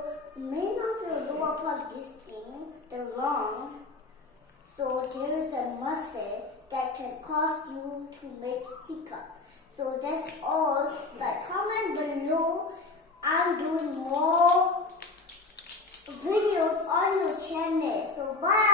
So main of your lower part, this thing, the lung. So there is a muscle that can cause you to make hiccup. So that's all. But comment below. I'm doing more videos on your channel. So bye.